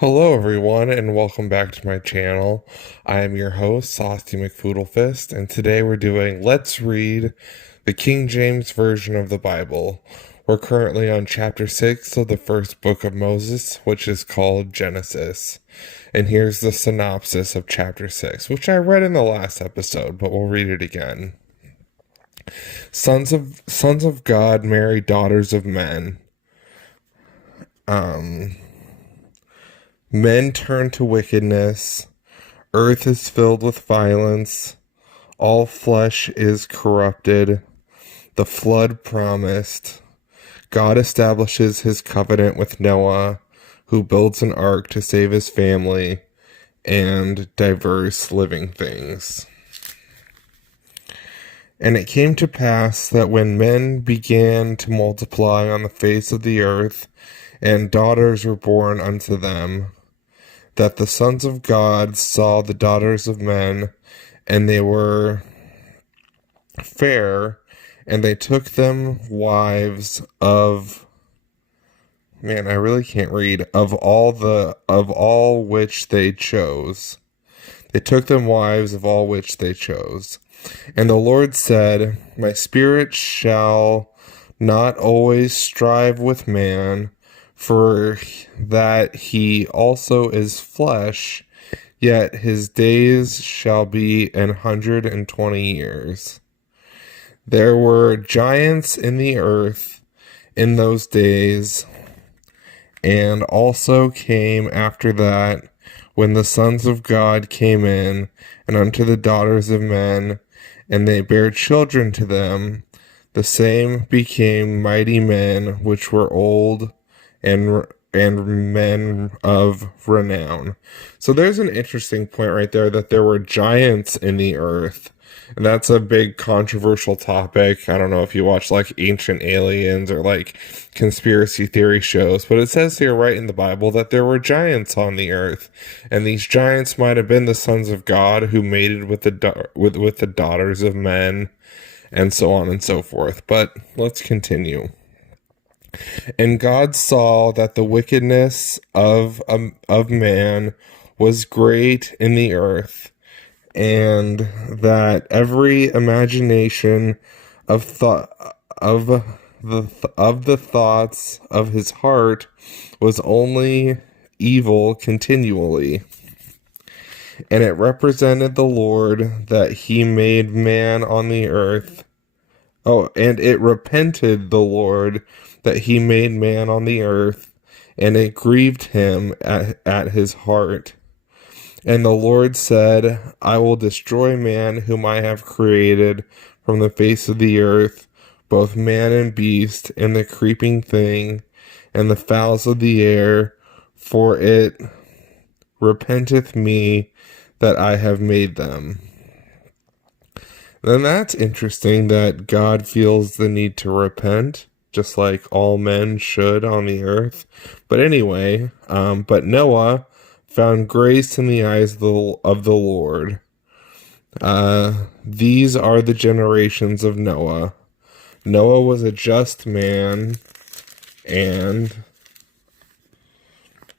Hello, everyone, and welcome back to my channel. I am your host, Saucy McFoodlefist, and today we're doing Let's Read the King James Version of the Bible. We're currently on chapter 6 of the first book of Moses, which is called Genesis. And here's the synopsis of chapter 6, which I read in the last episode, but we'll read it again. Sons of God marry daughters of men. Men turn to wickedness. Earth is filled with violence. All flesh is corrupted. The flood promised. God establishes his covenant with Noah, who builds an ark to save his family and diverse living things. And it came to pass that when men began to multiply on the face of the earth, and daughters were born unto them, that the sons of God saw the daughters of men, and they were fair, and they took them wives of, man, I really can't read, of all which they chose. They took them wives of all which they chose. And the Lord said, My spirit shall not always strive with man, for that he also is flesh, yet his days shall be 120 years. There were giants in the earth in those days, and also came after that, when the sons of God came in, and unto the daughters of men, and they bare children to them, the same became mighty men, which were old, and men of renown. So there's an interesting point right there that there were giants in the earth. And that's a big controversial topic. I don't know if you watch like Ancient Aliens or like conspiracy theory shows, but it says here right in the Bible that there were giants on the earth. And these giants might have been the sons of God who mated with the daughters of men, and so on and so forth. But let's continue. And God saw that the wickedness of man was great in the earth, and that every imagination of the thoughts of his heart was only evil continually. And it represented the Lord that he made man on the earth. Oh, and it repented the Lord that he made man on the earth, and it grieved him at his heart. And the Lord said, I will destroy man whom I have created from the face of the earth, both man and beast, and the creeping thing, and the fowls of the air, for it repenteth me that I have made them. Then that's interesting that God feels the need to repent, just like all men should on the earth. But anyway, but Noah found grace in the eyes of the Lord. These are the generations of Noah. Noah was a just man and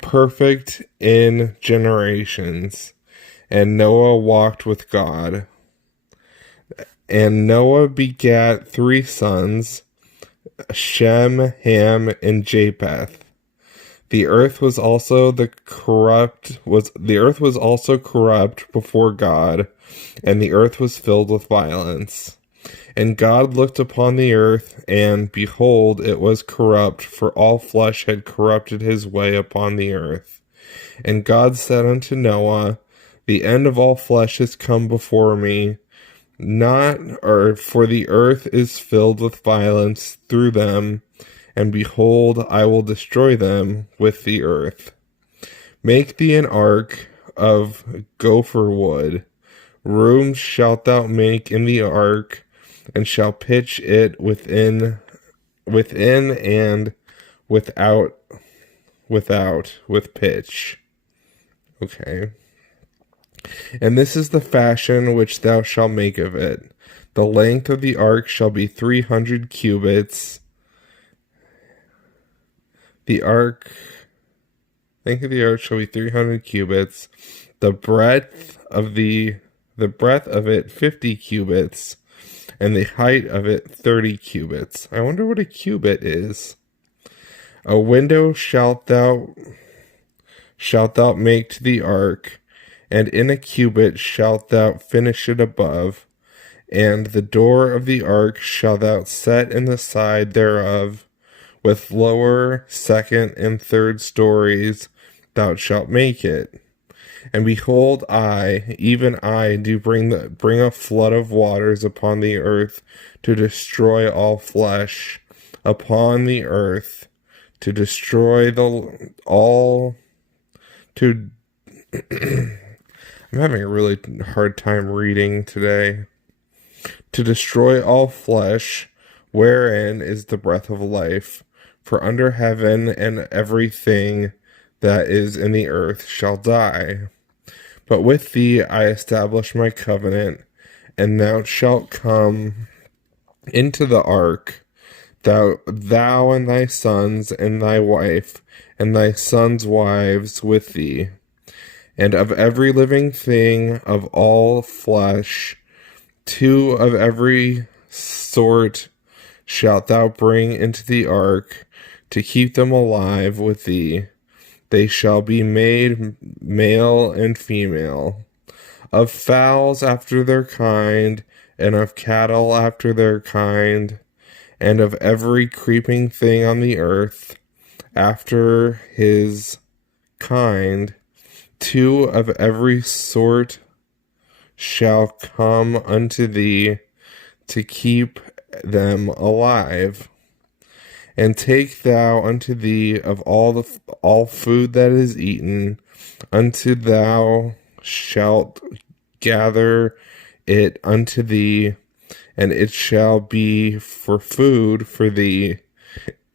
perfect in generations, and Noah walked with God. And Noah begat 3 sons, Shem, Ham, and Japheth. The earth was also corrupt before God, and the earth was filled with violence. And God looked upon the earth, and behold, it was corrupt, for all flesh had corrupted his way upon the earth. And God said unto Noah, The end of all flesh is come before me, for the earth is filled with violence through them, and behold, I will destroy them with the earth. Make thee an ark of gopher wood. Rooms shalt thou make in the ark, and shall pitch it within and without with pitch. Okay. And this is the fashion which thou shalt make of it. The length of the ark shall be 300 cubits. The ark length of the ark shall be 300 cubits, the breadth of it 50 cubits, and the height of it 30 cubits. I wonder what a cubit is. A window shalt thou make to the ark, and in a cubit shalt thou finish it above, and the door of the ark shalt thou set in the side thereof, with lower, second, and third stories thou shalt make it. And behold, I, even I, do bring a flood of waters upon the earth to destroy all flesh upon the earth, to destroy I'm having a really hard time reading today. To destroy all flesh, wherein is the breath of life. For under heaven and everything that is in the earth shall die. But with thee I establish my covenant, and thou shalt come into the ark, thou and thy sons, and thy wife, and thy sons' wives with thee. And of every living thing of all flesh, 2 of every sort shalt thou bring into the ark, to keep them alive with thee. They shall be made male and female. Of fowls after their kind, and of cattle after their kind, and of every creeping thing on the earth after his kind, 2 of every sort shall come unto thee, to keep them alive. And take thou unto thee of all food that is eaten, unto thou shalt gather it unto thee, and it shall be for food for thee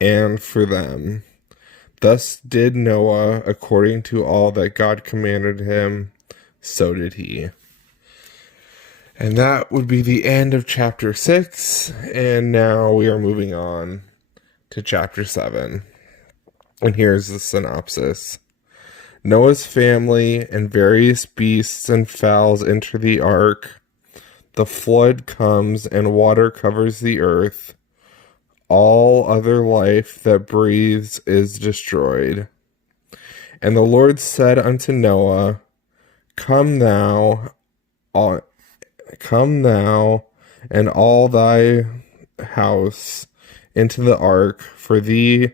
and for them. Thus did Noah according to all that God commanded him, so did he. And that would be the end of chapter 6, and now we are moving on to chapter 7. And here's the synopsis. Noah's family and various beasts and fowls enter the ark. The flood comes and water covers the earth. All other life that breathes is destroyed. And the Lord said unto Noah, Come thou and all thy house into the ark, for thee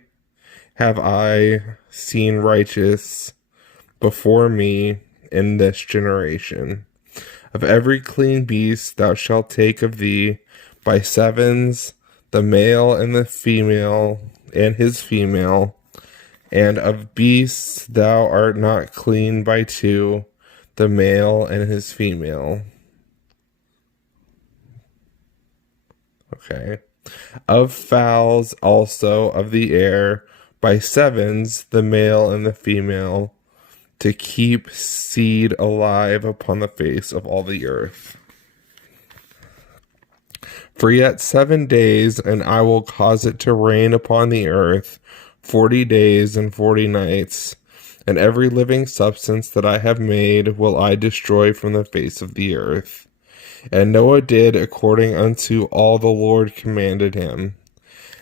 have I seen righteous before me in this generation. Of every clean beast thou shalt take of thee by sevens, the male and the female and his female, and of beasts thou art not clean by 2, the male and his female. Okay. Of fowls also of the air by sevens, the male and the female, to keep seed alive upon the face of all the earth. For yet 7 days, and I will cause it to rain upon the earth 40 days and 40 nights, and every living substance that I have made will I destroy from the face of the earth. And Noah did according unto all the Lord commanded him.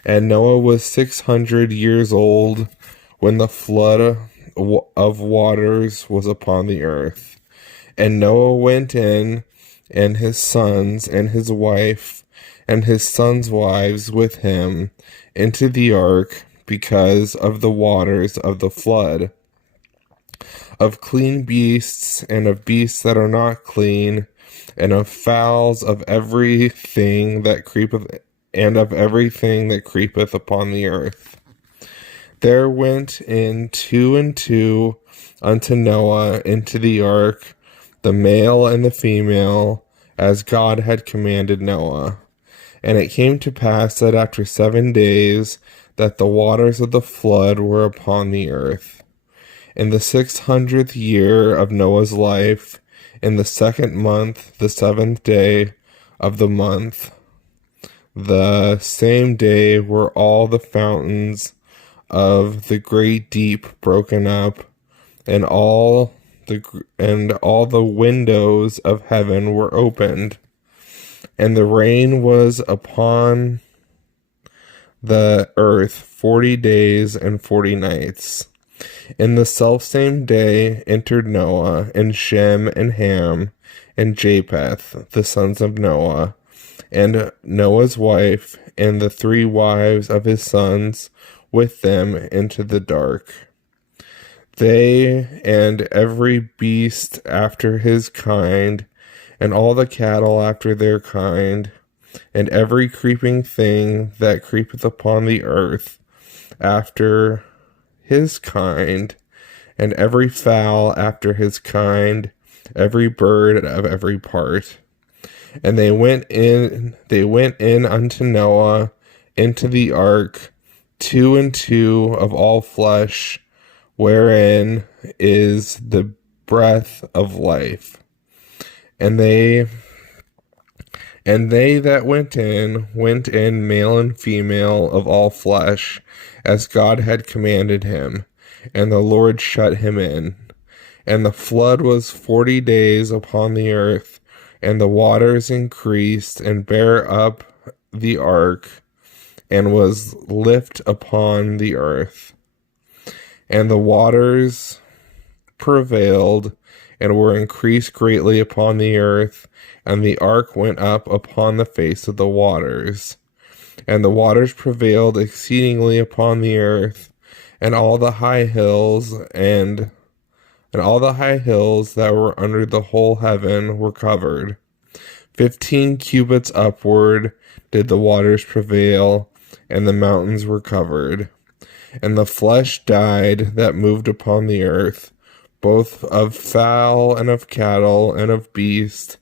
And Noah was 600 years old when the flood of waters was upon the earth. And Noah went in, and his sons, and his wife, and his sons' wives with him, into the ark, because of the waters of the flood. Of clean beasts, and of beasts that are not clean, and of fowls, of everything that creepeth, and of everything that creepeth upon the earth. There went in 2 and 2 unto Noah into the ark, the male and the female, as God had commanded Noah. And it came to pass that after 7 days, that the waters of the flood were upon the earth. In the 600th year of Noah's life, in the 2nd month, the 7th day of the month, the same day were all the fountains of the great deep broken up, and all the windows of heaven were opened, and the rain was upon the earth 40 days and 40 nights. In the selfsame day entered Noah, and Shem, and Ham, and Japheth, the sons of Noah, and Noah's wife, and the 3 wives of his sons with them into the ark. They and every beast after his kind, and all the cattle after their kind, and every creeping thing that creepeth upon the earth after his kind, and every fowl after his kind, every bird of every part. And they went in unto Noah into the ark, 2 and 2 of all flesh, wherein is the breath of life. And they that went in male and female of all flesh, as God had commanded him, and the Lord shut him in. And the flood was 40 days upon the earth, and the waters increased and bare up the ark, and was lift upon the earth. And the waters prevailed, and were increased greatly upon the earth, and the ark went up upon the face of the waters. And the waters prevailed exceedingly upon the earth, and all the high hills that were under the whole heaven were covered. 15 cubits upward did the waters prevail, and the mountains were covered. And the flesh died that moved upon the earth, both of fowl and of cattle and of beast,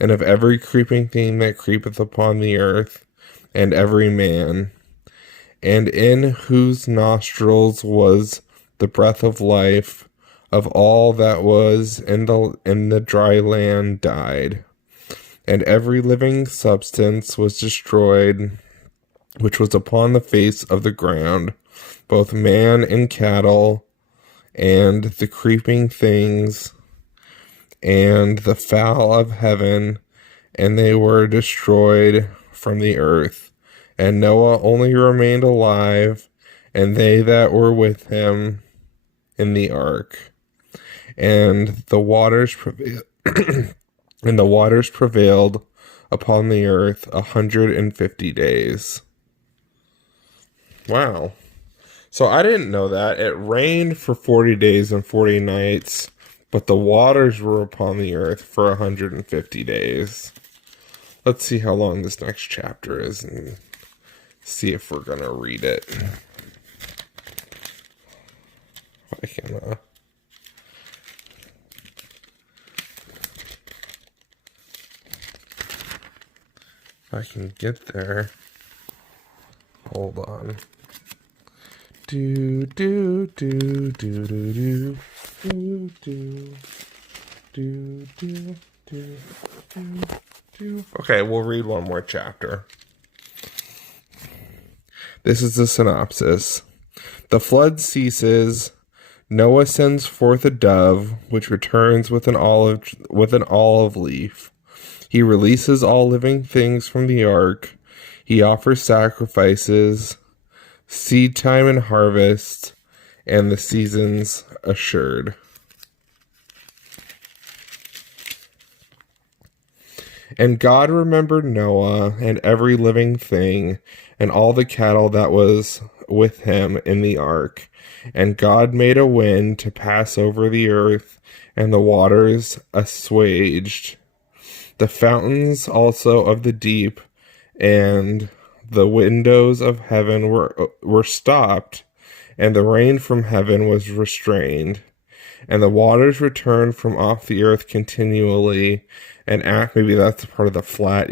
and of every creeping thing that creepeth upon the earth, and every man, and in whose nostrils was the breath of life, of all that was in the dry land died. And every living substance was destroyed, which was upon the face of the ground, both man and cattle, and the creeping things, and the fowl of heaven, and they were destroyed from the earth. And Noah only remained alive, and they that were with him in the ark. And the waters prevailed upon the earth 150 days. Wow. So I didn't know that. It rained for 40 days and 40 nights, but the waters were upon the earth for 150 days. Let's see how long this next chapter is and see if we're going to read it. If I can get there. Hold on. Do do do do do do do do do do do do. Okay, we'll read one more chapter. This is the synopsis. The flood ceases. Noah sends forth a dove, which returns with an olive leaf. He releases all living things from the ark. He offers sacrifices, seed time and harvest, and the seasons assured. And God remembered Noah and every living thing, and all the cattle that was with him in the ark. And God made a wind to pass over the earth, and the waters assuaged. The fountains also of the deep and the windows of heaven were stopped, and the rain from heaven was restrained, and the waters returned from off the earth continually. And maybe that's part of the flat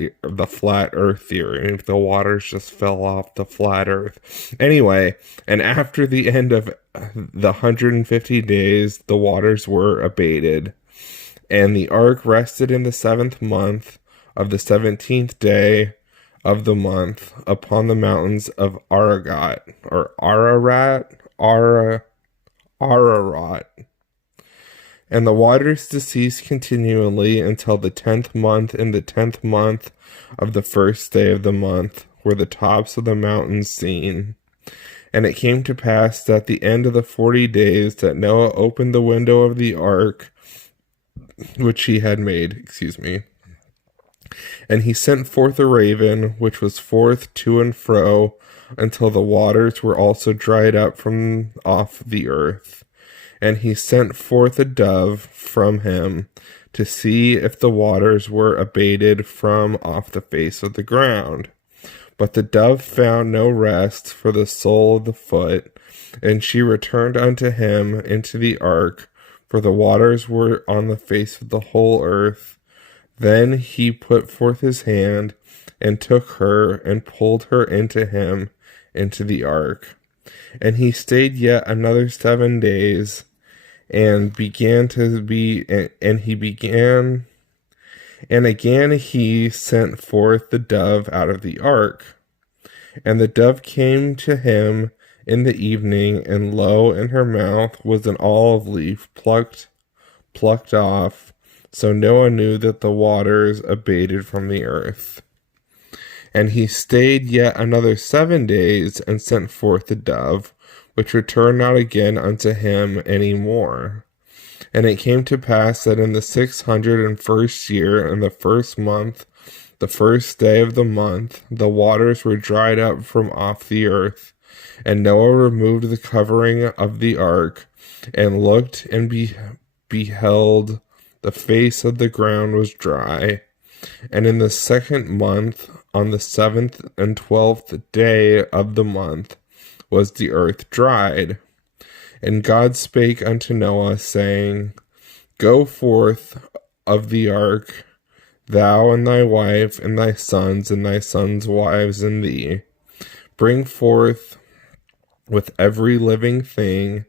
earth theory. Maybe the waters just fell off the flat earth. Anyway, and after the end of the 150 days, the waters were abated. And the ark rested in the 7th month of the 17th day of the month upon the mountains of Ararat. And the waters to cease continually until the 10th month. In the 10th month of the first day of the month were the tops of the mountains seen. And it came to pass at the end of the 40 days that Noah opened the window of the ark which he had made, and he sent forth a raven, which was forth to and fro, until the waters were also dried up from off the earth. And he sent forth a dove from him, to see if the waters were abated from off the face of the ground. But the dove found no rest for the sole of the foot, and she returned unto him into the ark, for the waters were on the face of the whole earth. Then he put forth his hand, and took her, and pulled her into him into the ark. And he stayed yet another 7 days, and again he sent forth the dove out of the ark. And the dove came to him in the evening, and lo, in her mouth was an olive leaf plucked off. So Noah knew that the waters abated from the earth. And he stayed yet another 7 days, and sent forth the dove, which returned not again unto him any more. And it came to pass that in the 601st year, in the first month, the first day of the month, the waters were dried up from off the earth. And Noah removed the covering of the ark, and looked, and beheld the face of the ground was dry. And in the 2nd month, on the 7th and 12th day of the month, was the earth dried. And God spake unto Noah, saying, Go forth of the ark, thou and thy wife, and thy sons wives, and thee. Bring forth with every living thing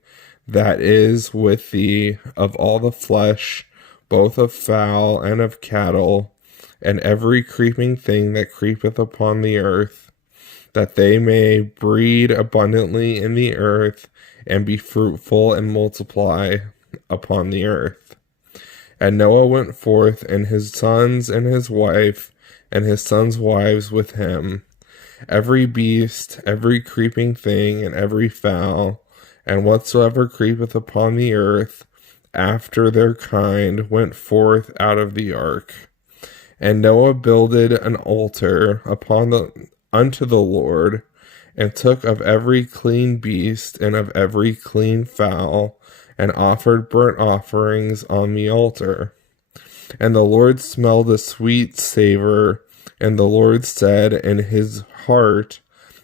that is with thee, of all the flesh, both of fowl and of cattle, and every creeping thing that creepeth upon the earth, that they may breed abundantly in the earth, and be fruitful and multiply upon the earth. And Noah went forth, and his sons and his wife, and his sons' wives with him, every beast, every creeping thing, and every fowl, and whatsoever creepeth upon the earth, after their kind, went forth out of the ark. And Noah builded an altar unto the Lord, and took of every clean beast, and of every clean fowl, and offered burnt offerings on the altar. And the Lord smelled a sweet savor, and the Lord said in his heart,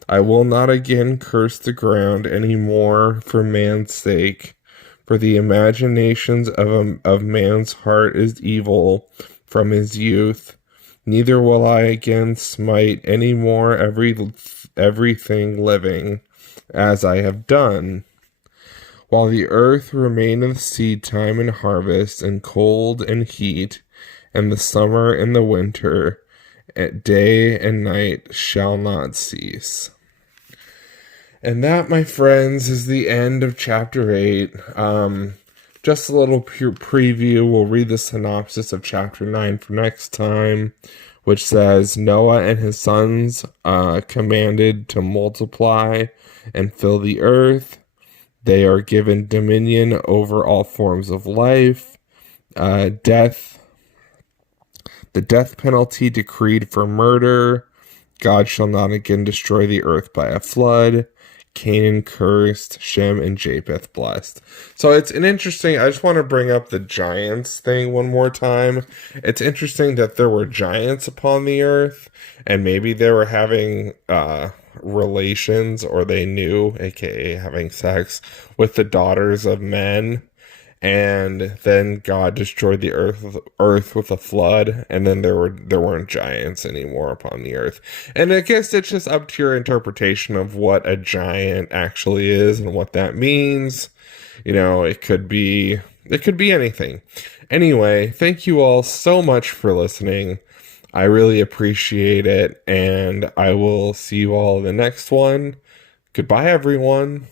I will not again curse the ground any more for man's sake, for the imaginations of man's heart is evil from his youth. Neither will I again smite any more everything living, as I have done. While the earth remaineth seed time and harvest, and cold and heat, and the summer and the winter, day and night shall not cease. And that, my friends, is the end of chapter 8. Just a little preview. We'll read the synopsis of chapter 9 for next time, which says, Noah and his sons commanded to multiply and fill the earth. They are given dominion over all forms of life. Death. The death penalty decreed for murder. God shall not again destroy the earth by a flood. Canaan cursed, Shem and Japheth blessed. So it's an interesting, I just want to bring up the giants thing one more time. It's interesting that there were giants upon the earth, and maybe they were having relations, or they knew, aka having sex, with the daughters of men. And then God destroyed the earth with a flood, and then there weren't giants anymore upon the earth. And I guess it's just up to your interpretation of what a giant actually is and what that means. You know, it could be anything. Anyway, thank you all so much for listening. I really appreciate it, and I will see you all in the next one. Goodbye, everyone.